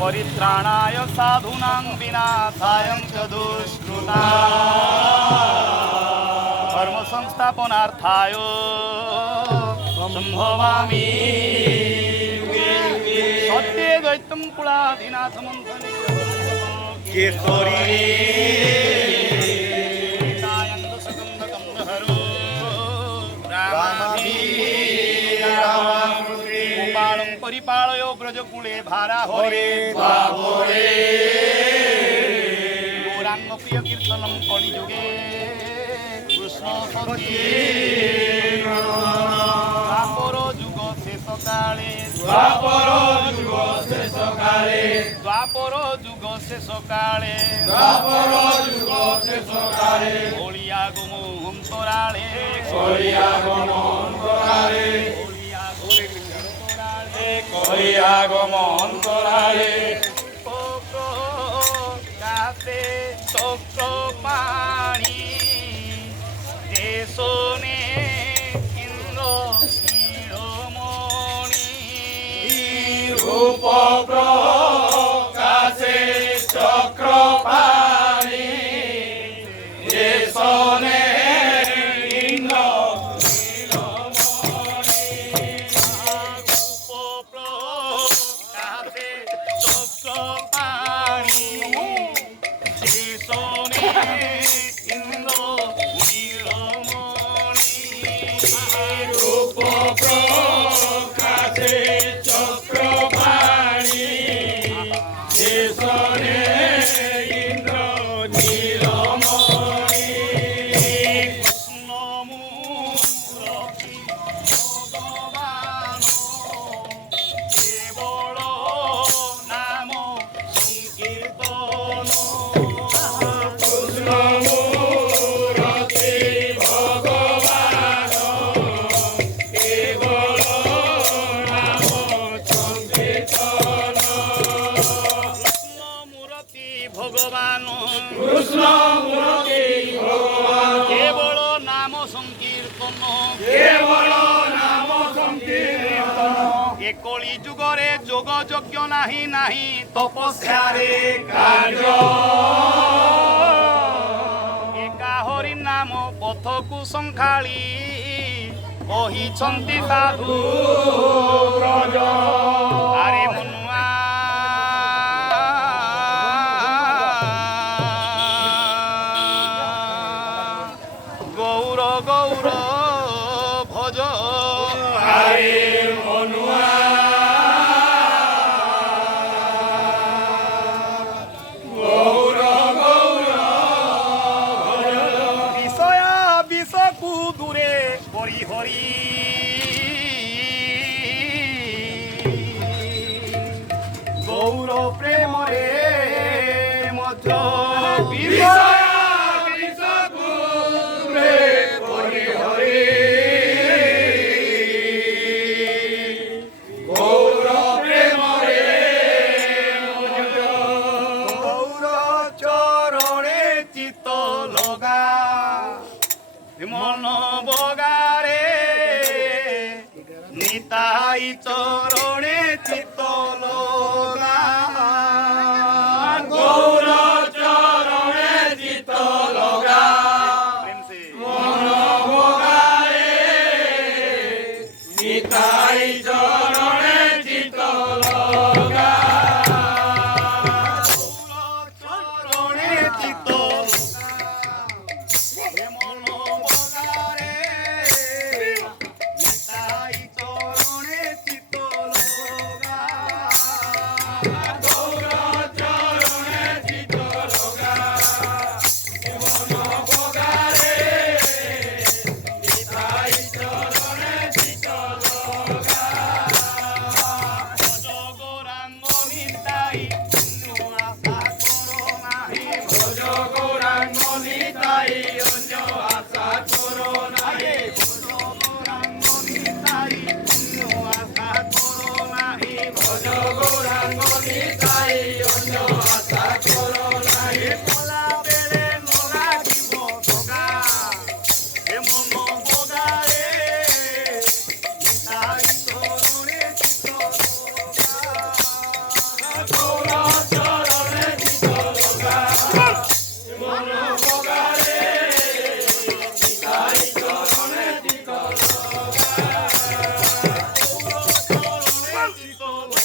परित्राणाय साधूनां विनाशाय च दुष्कृतां धर्म संस्थापनार्थाय संभवामि सत्ये दैत्यं कुलाधिनाथं केशरी परिपालयो ब्रजकुले भारा हरे गौरांग प्रिय कीर्तनम कलियुगे कृष्ण सती द्वापर जुग शेष काले ओलियागम अंतराले কাতে চক্র পানি দেশনে ইন্দ্র শিরোমণি রূপ প্রকাশে চক্র পানি দেশনে কেবল নাম সংকীর্তন এ কলি যুগরে যোগ যজ্ঞ নাহি নাহি তপস্যারে কার্য একা হরি নাম পথକୁ ସଂଖାଳି କହିଛନ୍ତି ସାଧୁ ବ୍ରଜ ଆରେ ମନୁଆ ଗୌର ଗୌର ଭଜ ଆରେ ମନୁଆ ଗୌର ଗୌର ବିଷୟା ବିଷକୁ ଦୂରେ କରି ହରି ଗୌର ପ୍ରେମରେ ମଧ୍ୟ ବିଷୟ মন বগারে নিতাই চরণে চিত্ত লগা গৌর চরণে চিত্ত লগা মন ভোগারে নিতাই চরণে চিত্ত লগা চরণে চিত্ত মন বগারে নিতাই চরণে চিত্ত লগা গৌর চরণে চিত্ত লগা মন ভোগারে নিতাই চরণে চিত্ত লগা গৌরাঙ্গ নিতাই আশা করো নাহি ভজ গৌরাঙ্গ নিতাই অন্য আশা করো নাহি গৌরাঙ্গ নিতাই আশা করো নাহি ভজ গৌরাঙ্গ নিতাই অন্য আশা করো নাহি কলা বেলে নলাগিব টকা এ মন বগারে নিতাই চরণে চিত্ত লগা শীতল